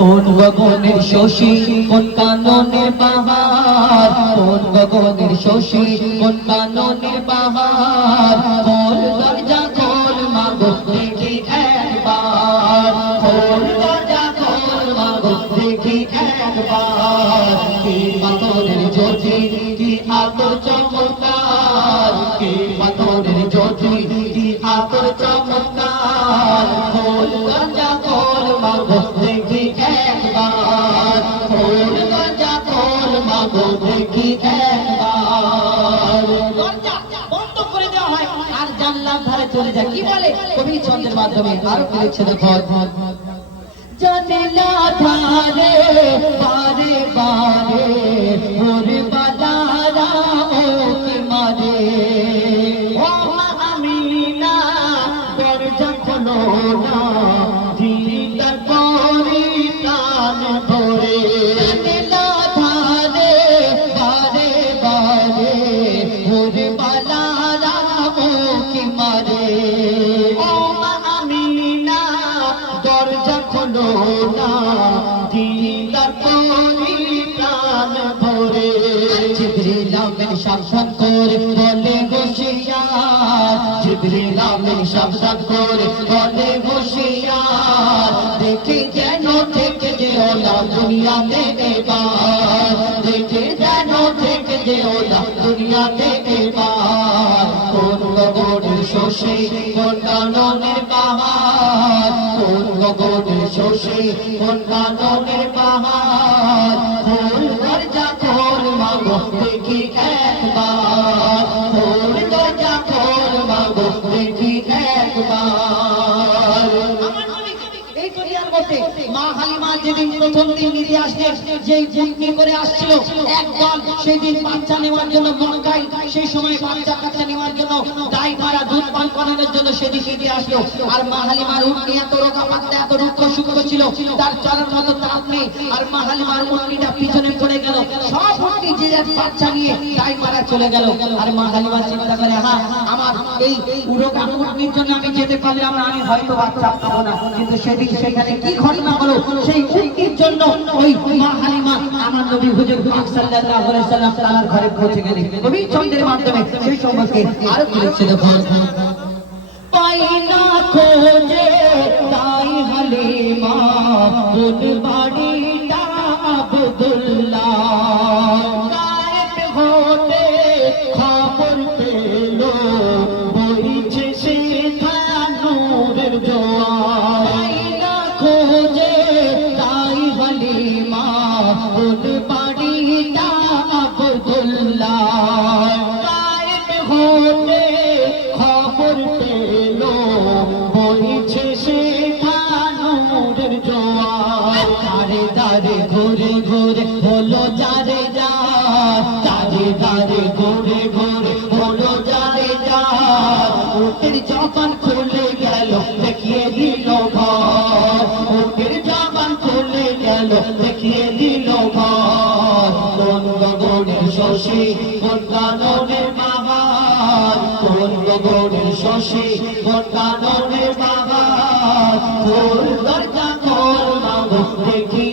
কোন গগনের শশী কোন কাননের বাহার, কোন গগনের শশী কোন কাননের বাহার, খোল দরজা খোল মাগো দেখি একবার, খোল দরজা খোল মাগো দেখি একবার। কি পাথরের জ্যোতি কি আতর চমৎকার, কি পাথরের জ্যোতি কি আতর চমৎকার, খোল দরজা খোল মাগো দেখি একবার, খোল দরজা খোল মাগো দেখি একবার। দরজা বন্ধ করে দেওয়া হয় আর জানলার ধারে চলে যায়। কি বলে কবি ছন্দের মাধ্যমে আরো লিখছে দেখো, জানলা ধারে বারে বারে ওরে বালারা ওকে মারে, ও মা আমিনা দরজা খোলো না দিদার করি প্রাণ ভরে। জানলা ধারে বারে বারে ওরে বালারা ওকে মারে, ও মা আমিনা দরজা খোলো না দিদার করি প্রাণ ভরে। জিবরিল আমিন সাবধান করে বলে হুঁশিয়ার, জিবরিল আমিন সাবধান করে বলে হুঁশিয়ার, দেখে যেন থেকে যেও না দুনিয়াতে এবার, দেখে যেন থেকে যেও না দুনিয়াতে এবার। কোন গগনের শশী কোন কাননের বাহার, কোন গগনের শশী কোন কাননের বাহার, খোল দরজা খোল মাগো দেখি একবার, খোল দরজা খোল মাগো দেখি একবার। এই দুনিয়ার মধ্যে মা হালিমা যেদিন প্রথম দিন নিতে আসলেন, যেই যুদ্ধ করে আসছিল একদল, সেই দিন বাচ্চা নেওয়ার জন্য মক্কায়, সেই সময় বাচ্চা কাচ্চা নেওয়ার জন্য গাই মারা দুধ পান করানোর জন্য সেদিন নিতে আসলো। আর মা হালিমার উটনি এত রোগা পাতলা এত রুক্ষ শুক্র ছিল, তার চলার মতো তাপ নেই। আর মা হালিমার উটনিটা পিছনে পড়ে গেল, সব উটনি যে যার বাচ্চা নিয়ে গাই মারা চলে গেল। আর মা হালিমা চিন্তা করে, হ্যাঁ আমার এই রোগা উটনির জন্য আমি যেতে পারলাম না, আমি হয়তো বাচ্চা পাবো না। কিন্তু সেদিন সেখানে কি ঘটনা হলো, সেই উটনির জন্য ওই মা হালিমা আমার নবী হুজুর সাল্লাল্লাহু আলাইহি সাল্লাম তার ঘরে পৌঁছে গেলেন। কবি ছন্দের মাধ্যমে সেই সম্পর্কে আরো বলেছে দেখো, পাইনা খোঁজে তাই হালিমা কোন বাড়িটা আব্দুল্লাহ, গায়েব হতে খবর পেল বইছে সে নূরের জোয়ার। পাইনা খোঁজে তাই হালিমা কোন বাড়িটা আব্দুল্লাহ, গায়েব হতে খবর পেল বইছে সে নূরের জোয়ার। দারে দারে ঘুরে ঘুরে হলো যারে যার, দারে দারে ঘুরে ঘুরে হলো যারে যার। উটের জবান খুলে গেল দেখিয়ে দিল ঘর, উটের জবান খুলে গেল দেখিয়ে দিল ঘর। কোন গগনের শশী কোন কাননের বাহার, কোন গগনের শশী কোন কাননের বাহার, খোল দরজা খোল মাগো দেখি